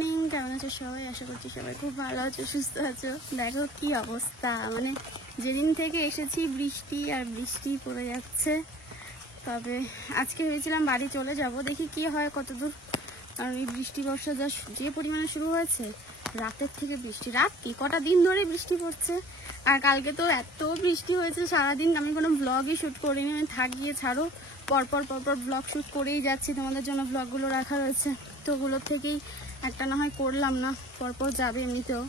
Morning, কেমন আছো সবাই? আশা করছি সবাই খুব ভালো আছো, সুস্থ আছো। দেখো কি অবস্থা, মানে যেদিন থেকে এসেছি বৃষ্টি আর বৃষ্টি পড়ে যাচ্ছে। তবে আজকে ভেবেছিলাম বাড়ি চলে যাব, দেখি কি হয় কতদূর। কারণ এই বৃষ্টি বর্ষা যে পরিমাণে শুরু হয়েছে, রাতের থেকে বৃষ্টি, রাত কি কটা দিন ধরে বৃষ্টি পড়ছে। আর কালকে তো এত বৃষ্টি হয়েছে সারাদিন, আমি কোনো ব্লগই শ্যুট করিনি। আমি থাক গিয়ে ছাড়ো, পরপর ব্লগ শ্যুট করেই যাচ্ছি, তোমাদের জন্য ব্লগগুলো রাখা রয়েছে। তো ওগুলোর থেকেই একটা না হয় করলাম না, পরপর যাবে এমনিতেও।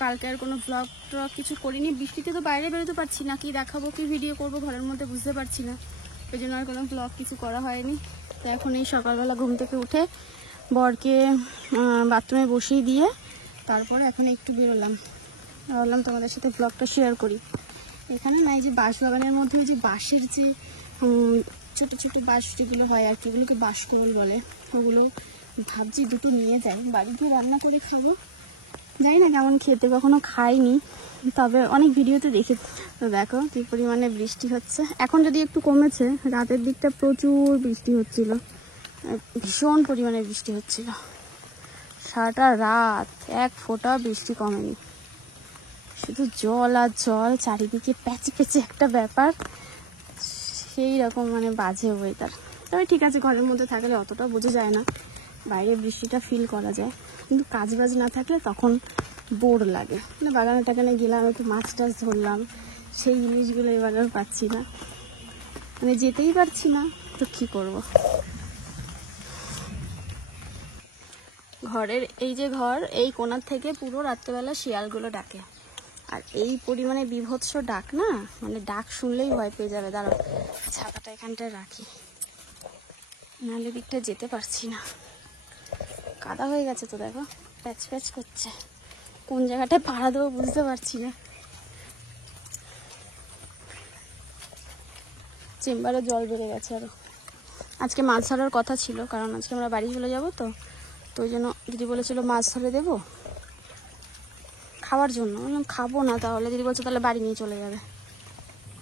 কালকে আর কোনো ব্লগ ট্লগ কিছু করিনি, বৃষ্টিতে তো বাইরে বেরোতে পারছি না, কি দেখাবো কি ভিডিও করবো ঘরের মধ্যে বুঝতে পারছি না, ওই জন্য আর কোনো ব্লগ কিছু করা হয়নি। তো এখন এই সকালবেলা ঘুম থেকে উঠে বরকে বাথরুমে বসিয়ে দিয়ে তারপরে এখন একটু বেরোলাম, ভাবলাম তোমাদের সাথে ব্লগটা শেয়ার করি। এখানে না এই যে বাঁশবাগানের মধ্যে যে বাঁশের যে ছোটো ছোটো বাঁশ যেগুলো হয় আর কি, ওগুলোকে বাঁশকরল বলে, ওগুলো ভাবছি দুটো নিয়ে যাই, বাড়ি গিয়ে রান্না করে খাবো। জানি না কেমন খেতে, কখনো খাইনি, তবে অনেক ভিডিওতে দেখে। তো দেখো কী পরিমাণে বৃষ্টি হচ্ছে, এখন যদি একটু কমেছে, রাতের দিকটা প্রচুর বৃষ্টি হচ্ছিল, ভীষণ পরিমাণে বৃষ্টি হচ্ছিল সারাটা রাত, এক ফোঁটা বৃষ্টি কমেনি, শুধু জল আর জল, চারিদিকে প্যাচে প্যাচে একটা ব্যাপার, সেই রকম মানে বাজে ওয়েদার। তবে ঠিক আছে, ঘরের মধ্যে থাকলে অতটা বোঝা যায় না, বাইরে বৃষ্টিটা ফিল করা যায়, কিন্তু কাজ বাজ না থাকলে তখন বোর লাগে। মানে বাগানে টাগানে গেলাম, একটু মাছ টাছ ধরলাম, সেই জিনিসগুলো এবার আর পাচ্ছি না, মানে যেতেই পারছি না, তো কী করবো। ঘরের এই যে ঘর, এই কোণার থেকে পুরো রাত্রেবেলা শিয়ালগুলো ডাকে, আর এই পরিমাণে বিভৎস ডাক না, মানে ডাক শুনলেই ভয় পেয়ে যাবে। দাঁড়াও, ছাতাটা এখানটায় রাখি, নাহলে দিকটা যেতে পারছি না, কাদা হয়ে গেছে তো, দেখো প্যাচ প্যাচ করছে, কোন জায়গাটায় পাড়া দেবো বুঝতে পারছি না। চেম্বারে জল বেড়ে গেছে আরো। আজকে মাছ ধরার কথা ছিল, কারণ আজকে আমরা বাড়ি চলে যাবো, তো ওই জন্য দিদি বলেছিল মাছ ধরে দেবো খাওয়ার জন্য। বললাম খাবো না, তাহলে দিদি বলছে তাহলে বাড়ি নিয়ে চলে যাবে।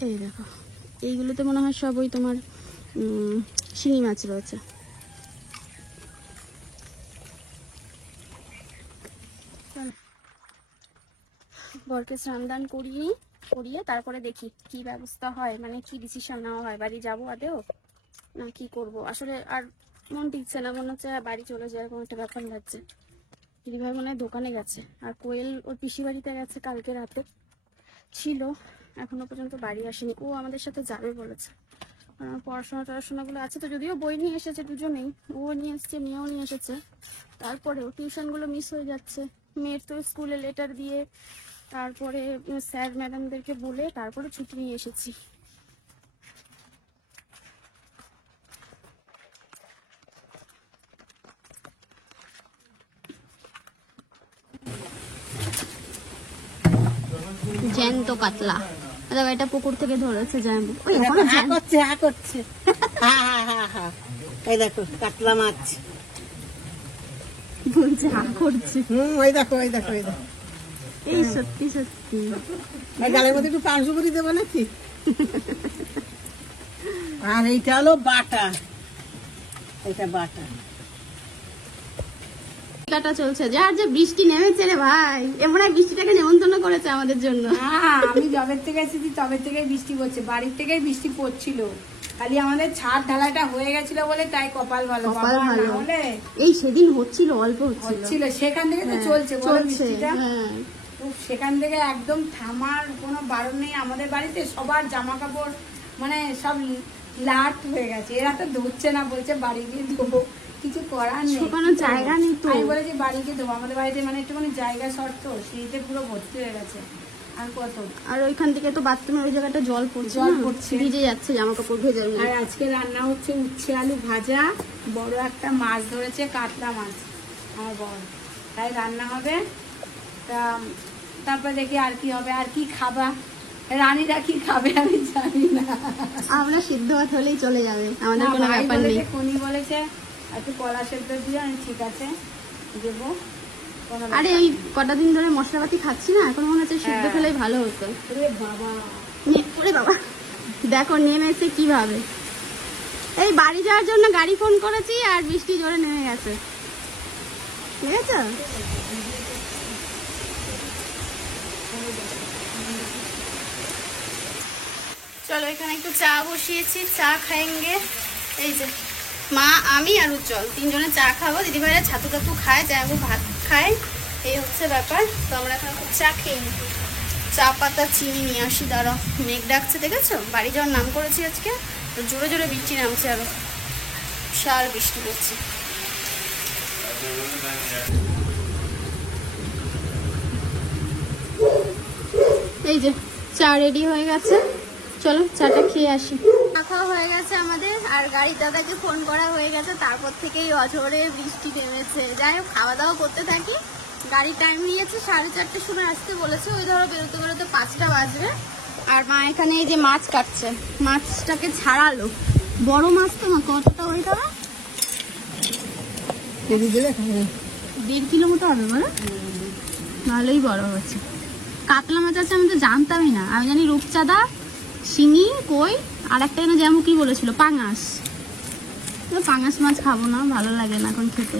এই দেখো, এইগুলোতে মনে হয় সব ওই তোমার শিঙি মাছ রয়েছে। বরকে স্নান দান করিয়ে তারপরে দেখি কি ব্যবস্থা হয়, মানে কি ডিসিশন নেওয়া হয়, বাড়ি যাবো আদেও না কি করব। আসলে আর মন টিকছে না, মনে হচ্ছে বাড়ি চলে যায়, এরকম একটা ব্যাপার লাগছে। দিদিভাই মনে হয় দোকানে গেছে, আর কোয়েল ওর পিসি বাড়িতে গেছে, কালকে রাতে ছিল, এখনো পর্যন্ত বাড়ি আসেনি। ও আমাদের সাথে যাবে বলেছে, পড়াশোনাগুলো আছে তো, যদিও বই নিয়ে এসেছে দুজনেই, ও নিয়ে এসছে, মেয়েও নিয়ে এসেছে, তারপরেও টিউশনগুলো মিস হয়ে যাচ্ছে। মেয়ের তো স্কুলে লেটার দিয়ে, তারপরে স্যার ম্যাডামদেরকে বলে তারপরে ছুটি নিয়ে এসেছি। জ্যান্ত কাতলা, এটা পুকুর থেকে ধরেছে জ্যান্ত, করছে। এই দেখো কাতলা মাছ বলছে হা করছে। ওই দেখো ওই দেখো ওই দেখো, এই সত্যি সত্যি গালের মধ্যে একটু পাঁচশুপুরি দেবো নাকি। আর এইটা হলো বাটা, এটা বাটা কাটা চলছে। যার যে বৃষ্টি নেমেছে রে ভাই, এমন এক বৃষ্টিটাকে নেমন্তন্ন করেছে আমাদের জন্য। আমি জবের থেকে এসেছি, তবে থেকে বৃষ্টি পড়ছে, বাড়ির থেকেই বৃষ্টি পড়ছিল, খালি আমাদের ছাদ ঢালাইটা হয়ে গেছিল বলে তাই কপাল ভালো। কপাল ভালো, এই সেদিন হচ্ছিল, অল্প হচ্ছিল, সেখান থেকে তো চলছে বৃষ্টিটা। হ্যাঁ, সেখান থেকে একদম থামার কোনো বারণ নেই। আমাদের বাড়িতে সবার জামা কাপড় মানে সব লাট হয়ে গেছে, এরা তো ধুচ্ছে না, বলছে বাড়ি গিয়ে ধোবো, কিছু করার নেই, কোনো জায়গা নেই তো। আমি বলেছি বাড়ি গিয়ে ধোবো, আমাদের বাড়িতে মানে একটুখানি জায়গা শর্ট তো, সেইতে পুরো ভর্তি হয়ে গেছে। আর কত, আর ওইখান থেকে তো বাথরুমের ওই জায়গাটা জল পড়ছে, ভিজে যাচ্ছে জামা কাপড় ভেজে। আর আজকে রান্না হচ্ছে উচ্ছে আলু ভাজা, বড় একটা মাছ ধরেছে, কাতলা মাছ আমার বড়, তাই রান্না হবে। তারপর দেখি আর কি হবে, আর কি খাবা, রানীরা কি খাবে আমি জানি না। আমরা সিদ্ধ ভাত হলেই চলে যাবে, আমাদের কোনো ব্যাপার নেই। কোনি বলেছে একটু কলা সেদ্ধ দিয়ে, আমি ঠিক আছে দেবো। আরে ওই কটা দিন ধরে মশলাপাতি খাচ্ছি না, এখন মনে হচ্ছে সিদ্ধ খেলেই ভালো হতো। ওরে বাবা, দেখো নেমেছে কিভাবে। এই বাড়ি যাওয়ার জন্য গাড়ি ফোন করেছি, আর বৃষ্টি জোরে নেমে গেছে। বুঝেছো? চলো এখানে একটু চা বসিয়েছি, চা খাएंगे। এই যে মা, আমি আর উজ্জ্বল তিনজনে চা খাবো। দিদিভাইরা ছাতু টাতু খায়, জামাইবাবু ভাত খায়, এই হচ্ছে ব্যাপার। তো আমরা এখন চা খেয়ে নিই। চা পাতা চিনি নিয়ে আসি, দাঁড়াও। মেঘ ডাকছে, দেখেছো? বাড়ি যাওয়ার নাম করেছি আজকে, তো জোরে জোরে বৃষ্টি নামছে, আরো বিশাল বৃষ্টি পড়ছে। এই যে চা রেডি হয়ে গেছে, চলো চাটা খেয়ে আসি। খাওয়া হয়ে গেছে আমাদের, আর গাড়ির দাদাকে ফোন করা হয়ে গেছে। তারপর থেকেই অঝরে বৃষ্টি নেমেছে। যাই হোক, খাওয়া দাওয়া করতে থাকি। গাড়ির টাইম নিয়েছে 4:30টার সময় আসতে বলেছে। ওই ধরো বেরোতে বেরোতে 5টা বাজবে। আর মা এখানে এই যে মাছ কাটছে, মাছটাকে ছাড়ালো। বড় মাছ তো মা, কতটা ওই দাদা? 1.5 কিলো মতো হবে বলো? ভালোই বড় হচ্ছে। কাতলা মাছ আছে, আমি তো জানতামই না। আমি জানি রূপচাঁদা, শিঙি, কই, আর একটা যেমন কি বলেছিল, পাঙাশ। পাঙাশ মাছ খাবো না, ভালো লাগে না এখন খেতে।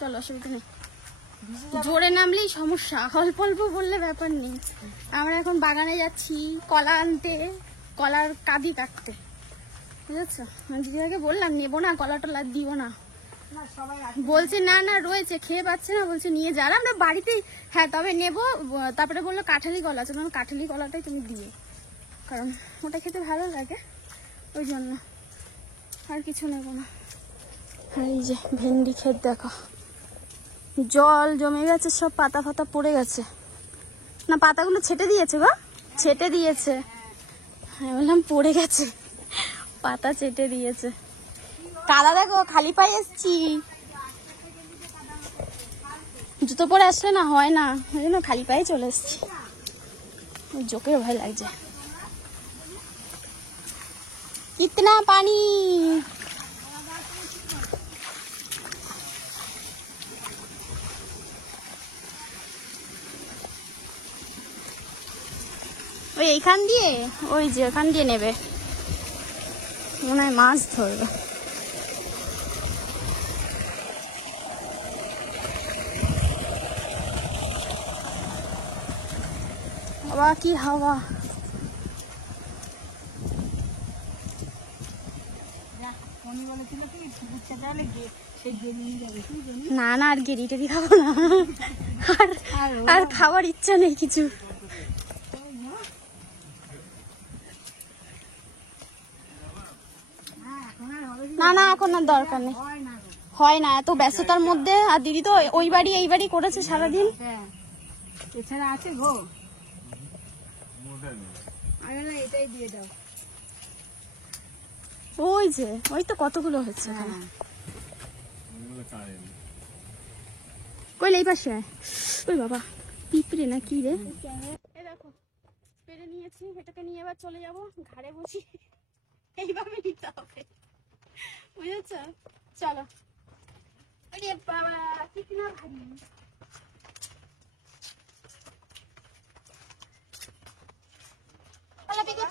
চলো, অসুবিধা নেই। জোরে নামলেই সমস্যা, অল্প অল্প বললে ব্যাপার নেই। আমরা এখন বাগানে যাচ্ছি কলা আনতে, কলার কাঁদি কাটতে, বুঝেছো? দিদিভাইকে বললাম নেবো না, কলা টলা দিব না। বলছে না না রয়েছে, খেয়ে পাচ্ছে না, বলছে নিয়ে যা। আমরা বাড়িতেই, হ্যাঁ তবে নেবো। তারপরে বললো কাঁঠালি কলা আছে, কাঁঠালি কলাটাই তুমি দিও, কারণ ওটা খেতে ভালো লাগে, ওই জন্য। আর কিছু নেবো না। আর এই যে ভেন্ডি ক্ষেত দেখো, জল জমে গেছে, সব পাতা ফাতা পড়ে গেছে। না, পাতাগুলো ছেটে দিয়েছে গো, ছেটে দিয়েছে। হ্যাঁ বললাম পড়ে গেছে, পাতা চেটে দিয়েছে। কাদা দেখো, খালি পায়ে এসছি। জুতো পরে আসলে না হয় না, ওই জন্য খালি পায়ে চলে এসছি। জোকের ভয় লাগছে। কিতনা পানি! ওই এইখান দিয়ে, ওই যে ওখান দিয়ে নেবে, মনে হয় মাছ ধরবে। বাবা কি হাওয়া! না না, আর গেরি টেরি খাবো না, আর খাবার ইচ্ছা নেই কিছু। না না, এখন আর দরকার নেই, হয় না এত ব্যস্ততার মধ্যে। আর দিদি তো ওই বাড়ি এই বাড়ি করেছে সারাদিন। এছাড়া আছে গো, এটাই দিয়ে দাও। ওই যে ওই তো কতগুলো হচ্ছে। কইলে এই পাশে, ওই বাবা পিঁপড়ে না কি রে। দেখো পেরে নিয়েছি, এটাকে নিয়ে এবার চলে যাবো, ঘাড়ে বসি। এইভাবে নিতে হবে, বুঝেছ? চলো। আরে বাবা কিতনা ভারী!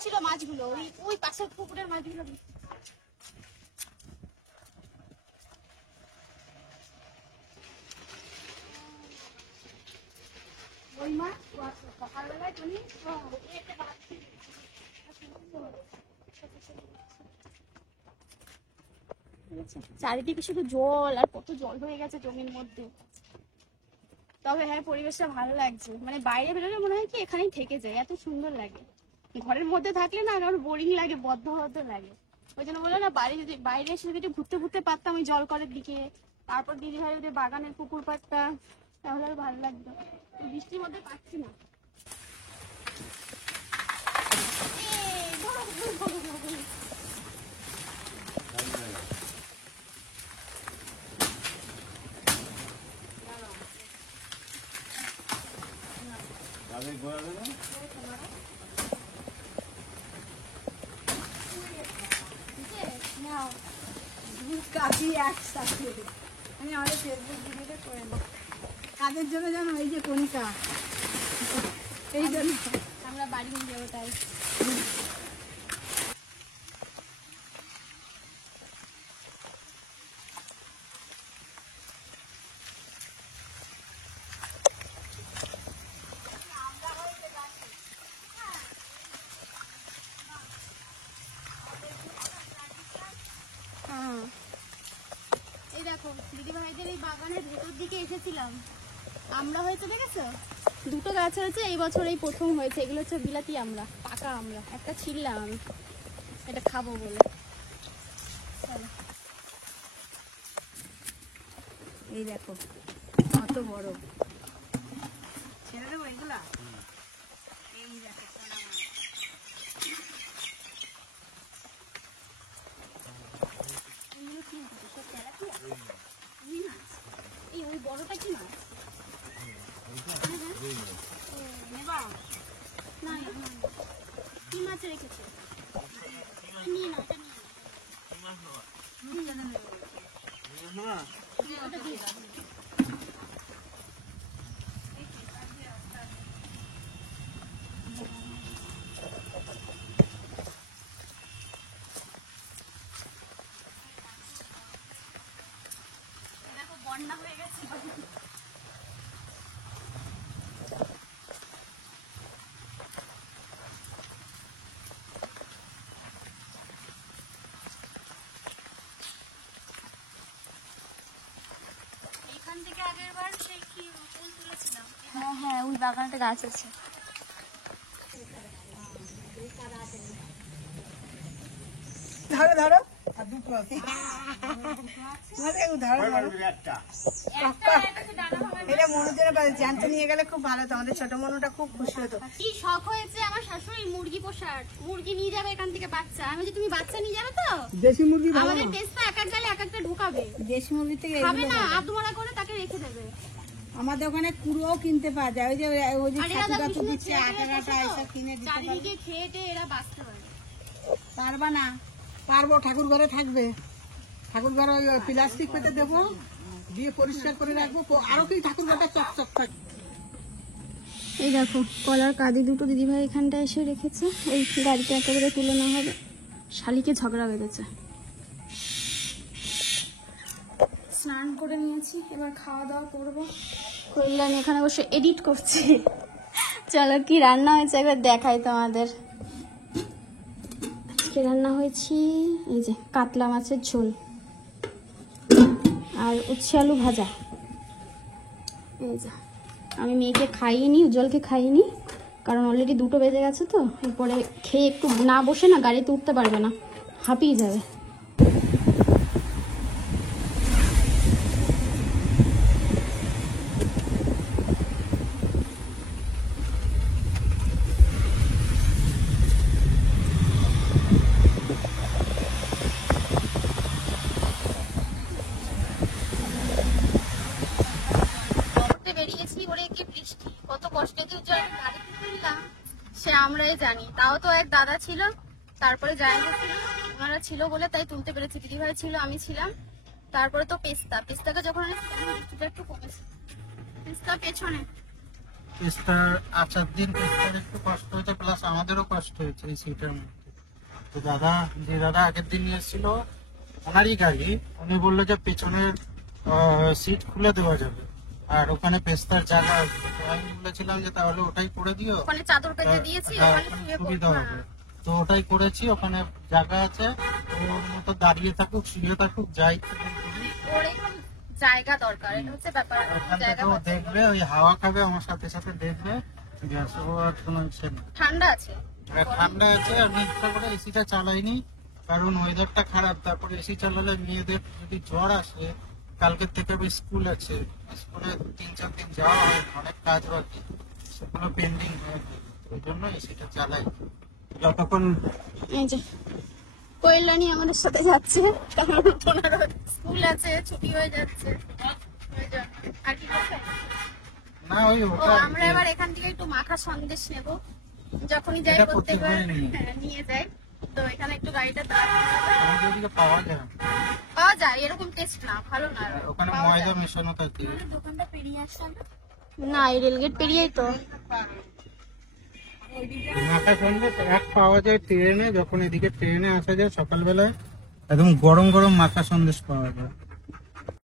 ছিল মাছগুলো, ওই পাশের পুকুরের মাছগুলো। ওই মাছ সকালবেলায় তুমি চারিদিকে শুধু জল, আর কত জল হয়ে গেছে জমির মধ্যে। তবে হ্যাঁ, পরিবেশটা ভালো লাগছে। মানে বাইরে বেরোলে মনে হয় কি এখানেই থেকে যায়, এত সুন্দর লাগে। ঘরের মধ্যে থাকলে না আমার বোরিং লাগে, বদ্ধ বদ্ধ লাগে। ওই জন্য বললো না, বাইরে এসে যদি ঘুরতে ঘুরতে পারতাম ওই জলকরের দিকে, তারপর দিদি ভাই ওদের বাগানের পুকুর পাড়টা, তাহলে আর ভালো লাগতো। বৃষ্টির মধ্যে পাচ্ছি না। কাশি একসাথে আমি আমাদের ফেসবুক ভিডিওতে করে দেবো। কাদের জন্য জানো? এই যে কণিকা, এই জন্য আমরা বাড়ি নিয়ে যাবো তাই। দেখো দিদি ভাইদের এই বাগানের ভেতর দিকে এসেছিলাম, আমরা হয়েছে দেখেছো, দুটো গাছ হয়েছে এই বছর, এই প্রথম হয়েছে। এগুলো হচ্ছে বিলাতি আমরা, পাকা আমরা। একটা ছিললাম আমি, এটা খাবো বলে। চলো। এই দেখো কত বড়, ছেড়ে দেবো এগুলা। এই দেখো পোনা মাছ। এগুলো কি মাছ? সব তেলাপিয়া? রুই মাছ? এই ওই বড়টা কি মাছ? নেবা? না না না, কি মাছ রেখেছে? নিয়ে নাও, এটা নিয়ে নাও। ওটা দিয়ে দাও। দেখো বন্যা হয়ে গেছে। এখান থেকে আগের বার সেই কি ফুল তুলেছিলাম। হ্যাঁ হ্যাঁ, ওই বাগানটা গাছ আছে। ধরো ধরো, আর দুটো আছে। ধরো ধরো, এটা মনুদের জ্যান্ত নিয়ে গেলে খুব ভালো তো, আমাদের ছোট মনুটা খুব খুশি হতো। কি শখ হয়েছে আমার শাশুড়ি মুরগি পোষার, মুরগি নিয়ে যাবে এখান থেকে বাচ্চা। আমি যে তুমি বাচ্চা নিয়ে যাবে তো, দেশি মুরগি আমাদের টেস্টটা এক এক গালে এক একটা ঢোকাবে। দেশি মুরগি থেকে খাবে না, আদমরা করে তাকে রেখে দেবে। আমাদের ওখানে কুড়োও কিনতে পাওয়া যায়, ওই যে আর এরা ছাতু দেখো দিচ্ছে, ছেড়ে আটা রেখেছে আটা তো, এসব কিনে দিতে পারে। চারিদিকে খেয়ে টেয়ে এরা বাঁচতে পারে। পারবা না? পারবো, ঠাকুর ঘরে থাকবে, ঠাকুর ঘরে ওই প্লাস্টিক পেতে দেবো, দিয়ে পরিষ্কার করে রাখবো, আরো কি ঠাকুর ঘরটা চকচক থাকবে। এই দেখো কলার কাঁদি দুটো দিদিভাই এখানটা এসে রেখেছে, এই গাড়িতে একেবারে তুলে নেওয়া হবে। শালিকে ঝগড়া বেঁধেছে। স্নান করে নিয়েছি, এবার খাওয়া দাওয়া করবো। কল্যাণী এখানে বসে এডিট করছি। চলো কি রান্না হয়েছে একবার দেখাই তোমাদের। কি রান্না হয়েছি, এই যে কাতলা মাছের ঝোল আর উচ্ছে আলু ভাজা। এই যে আমি মেয়েকে খাইনি, উজ্জ্বলকে খাইনি, কারণ অলরেডি 2টো বেজে গেছে তো। এরপরে খেয়ে একটু না বসে না গাড়িতে উঠতে পারবে না, হাঁপিয়ে যাবে। বেরিয়েছি ওরে কি বৃষ্টি, কত কষ্টে যে গাড়ি ফিরলাম সে আমরাই জানি। তাও তো এক দাদা ছিল, তারপরে জায়গা ছিল, ওনারা ছিল বলে তাই তুলতে পেরেছি। দিদিভাই ছিল, আমি ছিলাম। তারপরে তো পেস্তাকে যখন বৃষ্টিটা একটু কমেছে, পেস্তা পেছনে পেস্তার আচার দিন পেস্তার একটু কষ্ট হয়েছে, প্লাস আমাদেরও কষ্ট হয়েছে এই সিটের মধ্যে। তো যে দাদা আগের দিন এসেছিল, ওনারই গাড়ি, উনি বললো যে পেছনের সিট খুলে দেওয়া যাবে আর ওখানে পেস্তার জায়গা আছে। তো আমি বলেছিলাম যে তাহলে ওটাই করে দিও, ওখানে চাদর পেতে দিয়েছি, ওখানে শুয়ে সুবিধা পড়বো। হবে। তো ওটাই করেছি, ওখানে জায়গা আছে, ওর মতো দাঁড়িয়ে থাকুক শুয়ে থাকুক যাই ওর একটু জায়গা দরকার, এটা হচ্ছে ব্যাপার। ওখান জায়গা থেকেও পাচ্ছে না। দেখবে, ওই হাওয়া খাবে আমার সাথে সাথে দেখবে, গ্যাসও আর কোনো ইচ্ছে নেই। ঠান্ডা আছে, আর ঠান্ডা আছে, আর ইচ্ছা করে এসিটা চালাইনি, কারণ ওয়েদারটা খারাপ। তারপরে এসি চালালে মেয়েদের যদি জ্বর আসে, কালকের থেকে স্কুল আছে, স্কুলে 3-4 দিন যাওয়া হয়, অনেক কাজ বাকি, সেগুলো পেন্ডিং হয়ে যায়। ওই জন্য এসিটা চালাই যতক্ষণ। এই যে কল্যাণী আমাদের সাথে যাচ্ছে, কারণ ওনারও স্কুল আছে, ছুটি হয়ে যাচ্ছে। ওই জন্য। আর কি করছে? না ওই ও, ওটা আমরা এবার এখান থেকে একটু মাখা সন্দেশ নেব, যখনই যাই এটা প্রত্যেকবার প্রত্যেকবারই নিই। হ্যাঁ, নিয়ে যাই। তো এখানে একটু গাড়িটা দাঁড় আমাদের ওদিকে পাওয়া যায় না। পাওয়া যায়, এরকম টেস্ট না, ভালো না। ওখানে পাওয়া ময়দা যায়। মেশানো থাকে। দোকানটা পেরিয়ে আসলাম না, এই রেলগেট পেরিয়েই তো। মাথা সন্দেশ এক পাওয়া যায় ট্রেনে, যখন এদিকে ট্রেনে আসা যায় সকালবেলায়, একদম গরম গরম মাথা সন্দেশ পাওয়া যায়।